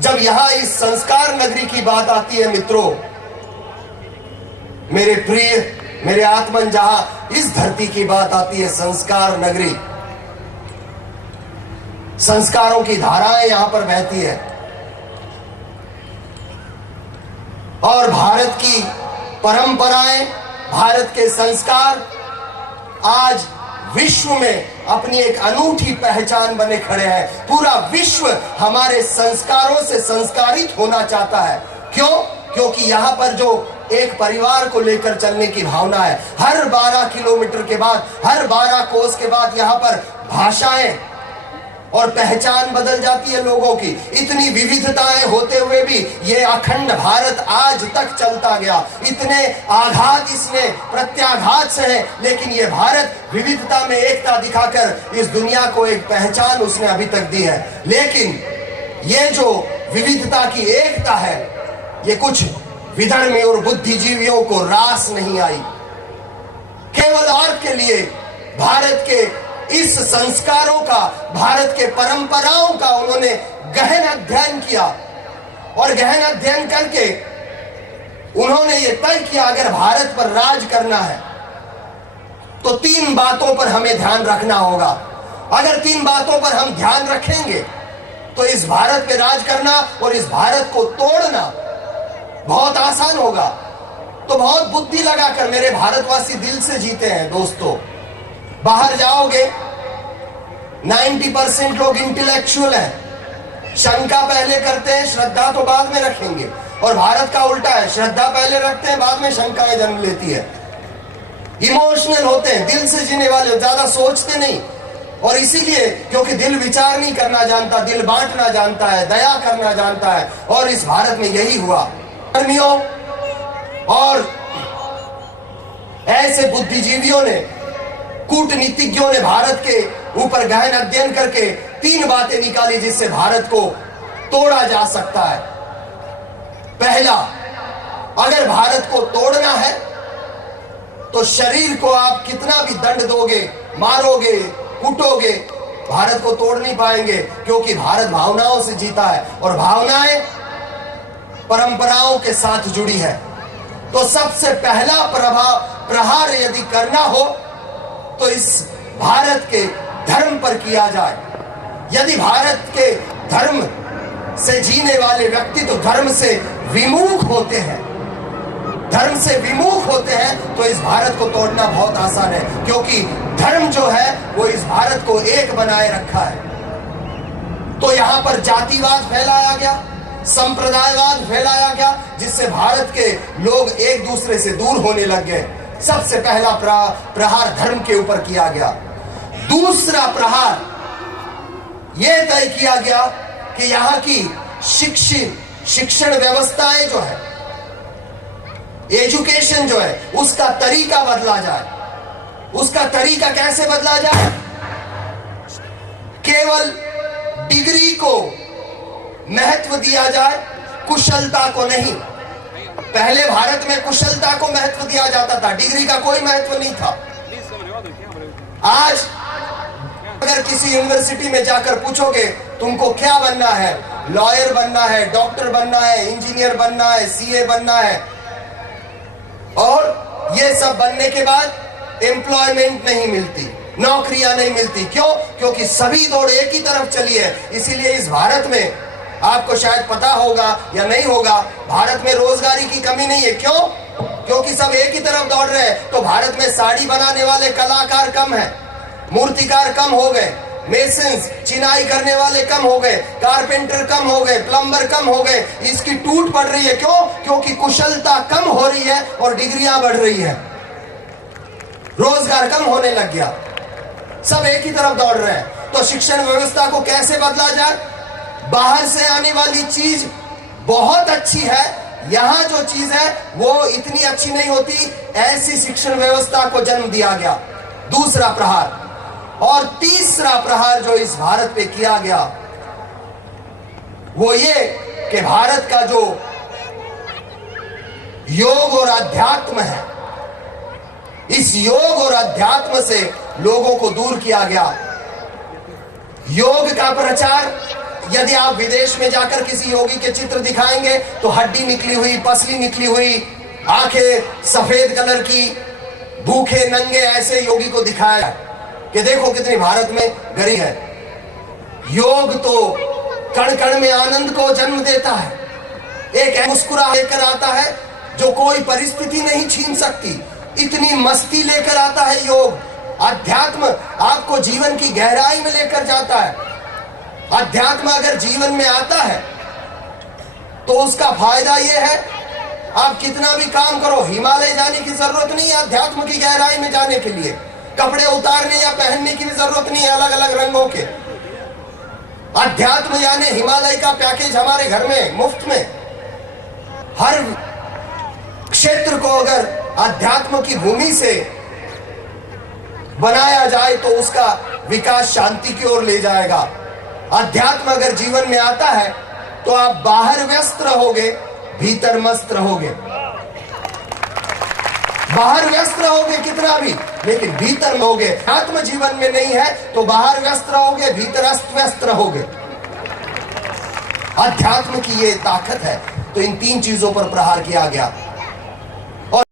जब यहां इस संस्कार नगरी की बात आती है मित्रों, मेरे प्रिय, मेरे आत्मन, जहां इस धरती की बात आती है, संस्कार नगरी, संस्कारों की धाराएं यहां पर बहती है और भारत की परंपराएं, भारत के संस्कार आज विश्व में अपनी एक अनूठी पहचान बने खड़े हैं। पूरा विश्व हमारे संस्कारों से संस्कारित होना चाहता है। क्यों? क्योंकि यहां पर जो एक परिवार को लेकर चलने की भावना है, हर 12 किलोमीटर के बाद, हर 12 कोस के बाद यहां पर भाषाएं और पहचान बदल जाती है लोगों की। इतनी विविधताएं होते हुए भी ये अखंड भारत आज तक चलता गया। इतने आघात इसमें प्रत्याघात से है, लेकिन ये भारत विविधता में एकता दिखाकर इस दुनिया को एक पहचान उसने अभी तक दी है। लेकिन ये जो विविधता की एकता है, ये कुछ विधर्मी और बुद्धिजीवियों को रास नहीं आई। केवल और के लिए भारत के इस संस्कारों का, भारत के परंपराओं का उन्होंने गहन अध्ययन किया और गहन अध्ययन करके उन्होंने ये तय किया, अगर भारत पर राज करना है तो 3 बातों पर हमें ध्यान रखना होगा। अगर 3 बातों पर हम ध्यान रखेंगे तो इस भारत पे राज करना और इस भारत को तोड़ना बहुत आसान होगा। तो बहुत बुद्धि लगाकर मेरे भारतवासी दिल से जीते हैं दोस्तों। बाहर जाओगे, 90% लोग इंटेलेक्चुअल हैं, शंका पहले करते हैं, श्रद्धा तो बाद में रखेंगे। और भारत का उल्टा है, श्रद्धा पहले रखते हैं, बाद में शंकाएं जन्म लेती है। इमोशनल होते हैं, दिल से जीने वाले, ज्यादा सोचते नहीं। और इसीलिए क्योंकि दिल विचार नहीं करना जानता, दिल बांटना जानता है, दया करना जानता है। और इस भारत में यही हुआ। कर्मियों और ऐसे बुद्धिजीवियों ने, कूटनीतिज्ञों ने भारत के ऊपर गहन अध्ययन करके 3 बातें निकाली जिससे भारत को तोड़ा जा सकता है। पहला, अगर भारत को तोड़ना है तो शरीर को आप कितना भी दंड दोगे, मारोगे, कूटोगे, भारत को तोड़ नहीं पाएंगे, क्योंकि भारत भावनाओं से जीता है और भावनाएं परंपराओं के साथ जुड़ी है। तो सबसे पहला प्रहार यदि करना हो तो इस भारत के धर्म पर किया जाए। यदि भारत के धर्म से जीने वाले व्यक्ति तो धर्म से विमुख होते हैं, धर्म से विमुख होते हैं, तो इस भारत को तोड़ना बहुत आसान है, क्योंकि धर्म जो है वो इस भारत को एक बनाए रखा है। तो यहां पर जातिवाद फैलाया गया, संप्रदायवाद फैलाया गया, जिससे भारत के लोग एक दूसरे से दूर होने लग गए। सबसे पहला प्रहार धर्म के ऊपर किया गया। दूसरा प्रहार यह तय किया गया कि यहां की शिक्षण व्यवस्थाएं जो है, एजुकेशन जो है, उसका तरीका बदला जाए। उसका तरीका कैसे बदला जाए? केवल डिग्री को महत्व दिया जाए, कुशलता को नहीं। पहले भारत में कुशलता को महत्व दिया जाता था, डिग्री का कोई महत्व नहीं था। आज अगर किसी यूनिवर्सिटी में जाकर पूछोगे तुमको क्या बनना है, लॉयर बनना है, डॉक्टर बनना है, इंजीनियर बनना है, सीए बनना है, और ये सब बनने के बाद एम्प्लॉयमेंट नहीं मिलती, नौकरियां नहीं मिलती। क्यों? क्योंकि सभी दौड़ एक ही तरफ चली है। इसीलिए इस भारत में, आपको शायद पता होगा या नहीं होगा, भारत में रोजगारी की कमी नहीं है। क्यों? क्योंकि सब एक ही तरफ दौड़ रहे हैं। तो भारत में साड़ी बनाने वाले कलाकार कम हैं, मूर्तिकार कम हो गए, मेसन्स, चिनाई करने वाले कम हो गए, कारपेंटर कम हो गए, प्लम्बर कम हो गए। इसकी टूट पड़ रही है। क्यों? क्योंकि कुशलता कम हो रही है और डिग्रियां बढ़ रही है, रोजगार कम होने लग गया, सब एक ही तरफ दौड़ रहे हैं। तो शिक्षण व्यवस्था को कैसे बदला जाए? बाहर से आने वाली चीज बहुत अच्छी है, यहां जो चीज है वो इतनी अच्छी नहीं होती, ऐसी शिक्षण व्यवस्था को जन्म दिया गया। दूसरा प्रहार। और तीसरा प्रहार जो इस भारत पे किया गया वो ये कि भारत का जो योग और अध्यात्म है, इस योग और अध्यात्म से लोगों को दूर किया गया। योग का प्रचार, यदि आप विदेश में जाकर किसी योगी के चित्र दिखाएंगे तो हड्डी निकली हुई, पसली निकली हुई, आंखें सफेद कलर की, भूखे नंगे ऐसे योगी को दिखाया कि देखो कितनी भारत में गरीब है। योग तो कण कण में आनंद को जन्म देता है, एक मुस्कुरा लेकर आता है जो कोई परिस्थिति नहीं छीन सकती, इतनी मस्ती लेकर आता है योग। अध्यात्म आपको जीवन की गहराई में लेकर जाता है। अध्यात्म अगर जीवन में आता है तो उसका फायदा यह है, आप कितना भी काम करो, हिमालय जाने की जरूरत नहीं है अध्यात्म की गहराई में जाने के लिए। कपड़े उतारने या पहनने की भी जरूरत नहीं है अलग अलग रंगों के। अध्यात्म यानी हिमालय का पैकेज हमारे घर में मुफ्त में। हर क्षेत्र को अगर अध्यात्म की भूमि से बनाया जाए तो उसका विकास शांति की ओर ले जाएगा। अध्यात्म अगर जीवन में आता है तो आप बाहर व्यस्त रहोगे, भीतर मस्त रहोगे। बाहर व्यस्त रहोगे कितना भी, लेकिन भीतर रहोगे। आत्म जीवन में नहीं है तो बाहर व्यस्त रहोगे, भीतर अस्त व्यस्त रहोगे। अध्यात्म की ये ताकत है। तो इन तीन चीजों पर प्रहार किया गया।